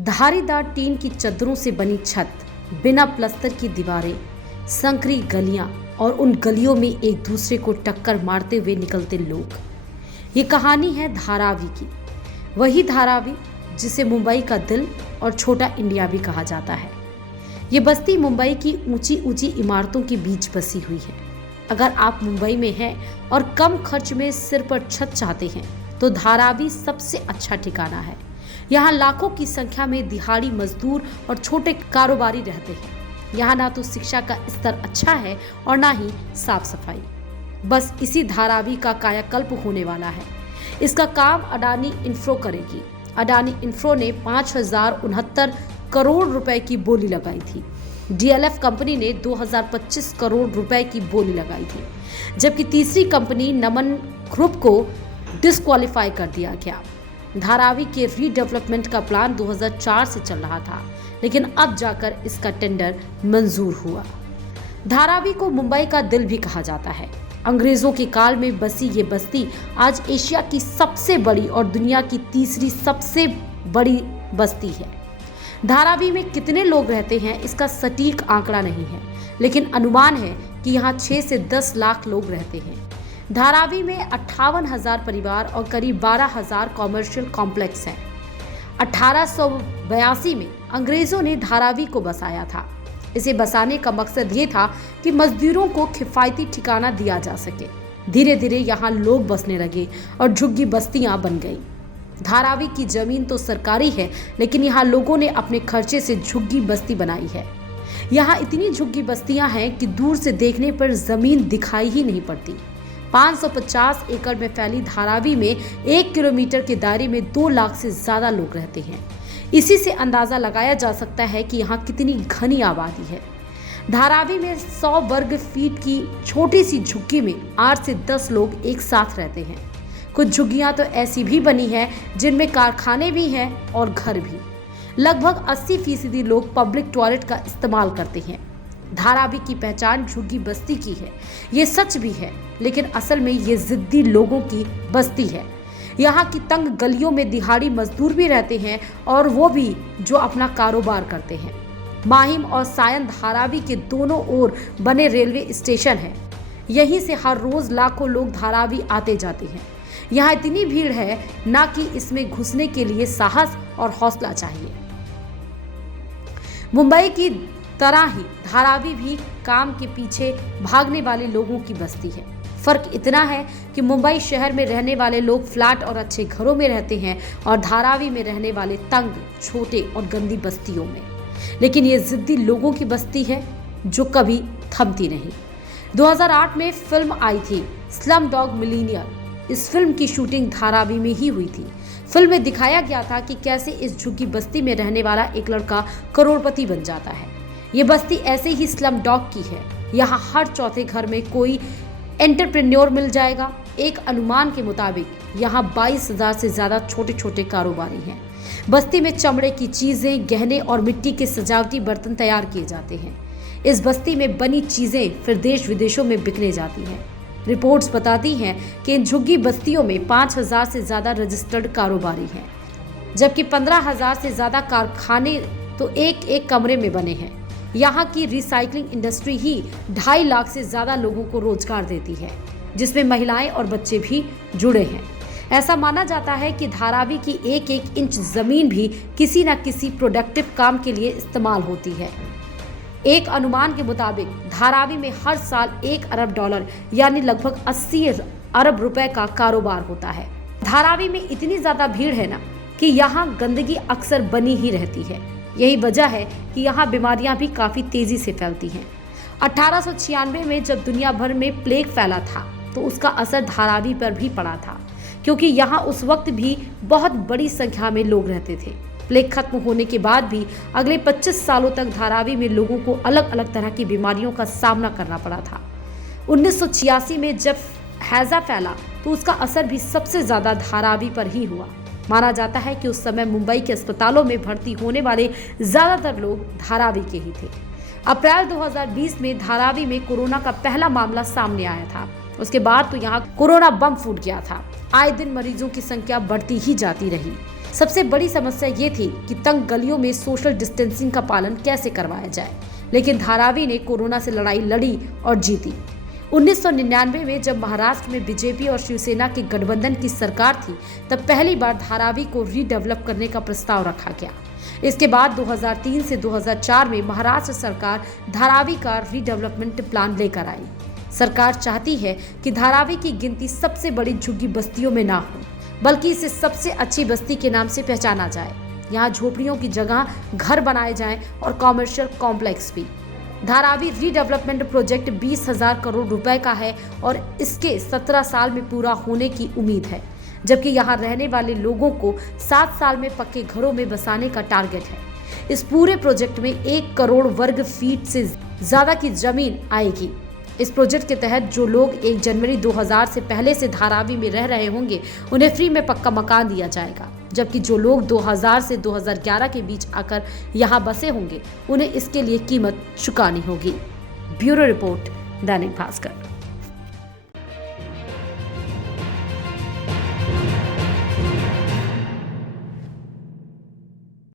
धारीदार टीन की चद्दरों से बनी छत, बिना प्लस्तर की दीवारें, संकरी गलियां और उन गलियों में एक दूसरे को टक्कर मारते हुए निकलते लोग। ये कहानी है धारावी की, वही धारावी जिसे मुंबई का दिल और छोटा इंडिया भी कहा जाता है। ये बस्ती मुंबई की ऊंची ऊंची इमारतों के बीच बसी हुई है। अगर आप मुंबई में हैं और कम खर्च में सिर पर छत चाहते हैं तो धारावी सबसे अच्छा ठिकाना है। यहाँ लाखों की संख्या में दिहाड़ी मजदूर और छोटे कारोबारी रहते हैं। यहाँ ना तो शिक्षा का स्तर अच्छा है और ना ही साफ सफाई। बस इसी धारावी का कायाकल्प होने वाला है। इसका काम अडानी इंफ्रो करेगी। अडानी इंफ्रो ने 5069 करोड़ रुपए की बोली लगाई थी। डीएलएफ कंपनी ने 2025 करोड़ रुपए की बोली लगाई थी, जबकि तीसरी कंपनी नमन ग्रुप को डिस्क्वालीफाई कर दिया गया। धारावी के रीडेवलपमेंट का प्लान 2004 से चल रहा था, लेकिन अब जाकर इसका टेंडर मंजूर हुआ। धारावी को मुंबई का दिल भी कहा जाता है। अंग्रेजों के काल में बसी ये बस्ती आज एशिया की सबसे बड़ी और दुनिया की तीसरी सबसे बड़ी बस्ती है। धारावी में कितने लोग रहते हैं इसका सटीक आंकड़ा नहीं है, लेकिन अनुमान है कि यहाँ 6 से 10 लाख लोग रहते हैं। धारावी में 58,000 परिवार और करीब 12,000 कॉमर्शियल कॉम्प्लेक्स हैं। 1882 में अंग्रेजों ने धारावी को बसाया था। इसे बसाने का मकसद ये था कि मजदूरों को किफायती ठिकाना दिया जा सके। धीरे धीरे यहाँ लोग बसने लगे और झुग्गी बस्तियां बन गई। धारावी की जमीन तो सरकारी है, लेकिन यहाँ लोगों ने अपने खर्चे से झुग्गी बस्ती बनाई है। यहाँ इतनी झुग्गी बस्तियां हैं कि दूर से देखने पर जमीन दिखाई ही नहीं पड़ती। 550 एकड़ में फैली धारावी में 1 किलोमीटर के दायरे में 2 लाख से ज्यादा लोग रहते हैं। इसी से अंदाजा लगाया जा सकता है कि यहाँ कितनी घनी आबादी है। धारावी में 100 वर्ग फीट की छोटी सी झुग्गी में 8 से 10 लोग एक साथ रहते हैं। कुछ झुग्गियां तो ऐसी भी बनी हैं जिनमें कारखाने भी हैं और घर भी। लगभग 80% लोग पब्लिक टॉयलेट का इस्तेमाल करते हैं। धारावी की पहचान झुग्गी बस्ती की है, ये सच भी है, लेकिन असल में ये जिद्दी लोगों की बस्ती है। यहाँ की तंग गलियों में दिहाड़ी मजदूर भी रहते हैं, और वो भी जो अपना कारोबार करते हैं। माहिम और सायन धारावी के दोनों ओर बने रेलवे स्टेशन है। यहीं से हर रोज लाखों लोग धारावी आते जाते हैं। यहाँ इतनी भीड़ है ना कि इसमें घुसने के लिए साहस और हौसला चाहिए। मुंबई की तरह ही धारावी भी काम के पीछे भागने वाले लोगों की बस्ती है। फर्क इतना है कि मुंबई शहर में रहने वाले लोग फ्लैट और अच्छे घरों में रहते हैं और धारावी में रहने वाले तंग, छोटे और गंदी बस्तियों में। लेकिन ये जिद्दी लोगों की बस्ती है जो कभी थमती नहीं। 2008 में फिल्म आई थी स्लम डॉग मिलीनियर। इस फिल्म की शूटिंग धारावी में ही हुई थी। फिल्म में दिखाया गया था कि कैसे इस झुग्गी बस्ती में रहने वाला एक लड़का करोड़पति बन जाता है। ये बस्ती ऐसे ही स्लम डॉग की है। यहाँ हर चौथे घर में कोई एंटरप्रेन्योर मिल जाएगा। एक अनुमान के मुताबिक यहाँ 22,000 से ज्यादा छोटे छोटे कारोबारी हैं। बस्ती में चमड़े की चीजें, गहने और मिट्टी के सजावटी बर्तन तैयार किए जाते हैं। इस बस्ती में बनी चीजें फिर देश विदेशों में बिकने जाती हैं। रिपोर्ट्स बताती हैं कि इन झुग्गी बस्तियों में 5,000 से ज्यादा रजिस्टर्ड कारोबारी हैं, जबकि 15,000 से ज्यादा कारखाने तो एक एक कमरे में बने हैं। यहाँ की रिसाइकलिंग इंडस्ट्री ही 2.5 लाख से ज्यादा लोगों को रोजगार देती है, जिसमें महिलाएं और बच्चे भी जुड़े हैं। ऐसा माना जाता है कि धारावी की एक एक इंच जमीन भी किसी न किसी प्रोडक्टिव काम के लिए इस्तेमाल होती है। एक अनुमान के मुताबिक धारावी में हर साल $1 अरब यानी लगभग 80 अरब रुपए का कारोबार होता है। धारावी में इतनी ज्यादा भीड़ है ना कि यहाँ गंदगी अक्सर बनी ही रहती है। यही वजह है कि यहाँ बीमारियां भी काफी तेजी से फैलती हैं। 1896 में जब दुनिया भर में प्लेग फैला था तो उसका असर धारावी पर भी पड़ा था, क्योंकि यहाँ उस वक्त भी बहुत बड़ी संख्या में लोग रहते थे। प्लेग खत्म होने के बाद भी अगले 25 सालों तक धारावी में लोगों को अलग अलग तरह की बीमारियों का सामना करना पड़ा था। 1986 में जब हैजा फैला तो उसका असर भी सबसे ज्यादा धारावी पर ही हुआ। माना जाता है कि उस समय मुंबई के अस्पतालों में भर्ती होने वाले ज्यादातर लोग धारावी के ही थे। अप्रैल 2020 में धारावी में कोरोना का पहला मामला सामने आया था। उसके बाद तो यहाँ कोरोना बम फूट गया था। आए दिन मरीजों की संख्या बढ़ती ही जाती रही। सबसे बड़ी समस्या ये थी कि तंग गलियों में सोशल डिस्टेंसिंग का पालन कैसे करवाया जाए, लेकिन धारावी ने कोरोना से लड़ाई लड़ी और जीती। 1999 में जब महाराष्ट्र में बीजेपी और शिवसेना के गठबंधन की सरकार थी, तब पहली बार धारावी को रीडेवलप करने का प्रस्ताव रखा गया। इसके बाद 2003 से 2004 में महाराष्ट्र सरकार धारावी का रीडेवलपमेंट प्लान लेकर आई। सरकार चाहती है कि धारावी की गिनती सबसे बड़ी झुग्गी बस्तियों में ना हो, बल्कि इसे सबसे अच्छी बस्ती के नाम से पहचाना जाए। यहाँ झोपड़ियों की जगह घर बनाए जाएं और कॉमर्शियल कॉम्प्लेक्स भी। धारावी रीडेवलपमेंट प्रोजेक्ट 20,000 करोड़ रुपए का है और इसके 17 साल में पूरा होने की उम्मीद है, जबकि यहाँ रहने वाले लोगों को 7 साल में पक्के घरों में बसाने का टारगेट है। इस पूरे प्रोजेक्ट में 1 करोड़ वर्ग फीट से ज्यादा की जमीन आएगी। इस प्रोजेक्ट के तहत जो लोग 1 जनवरी 2000 से पहले से धारावी में रह रहे होंगे, उन्हें फ्री में पक्का मकान दिया जाएगा, जबकि जो लोग 2000 से 2011 के बीच आकर यहां बसे होंगे, उन्हें इसके लिए कीमत चुकानी होगी। Bureau report, Dainik Bhaskar.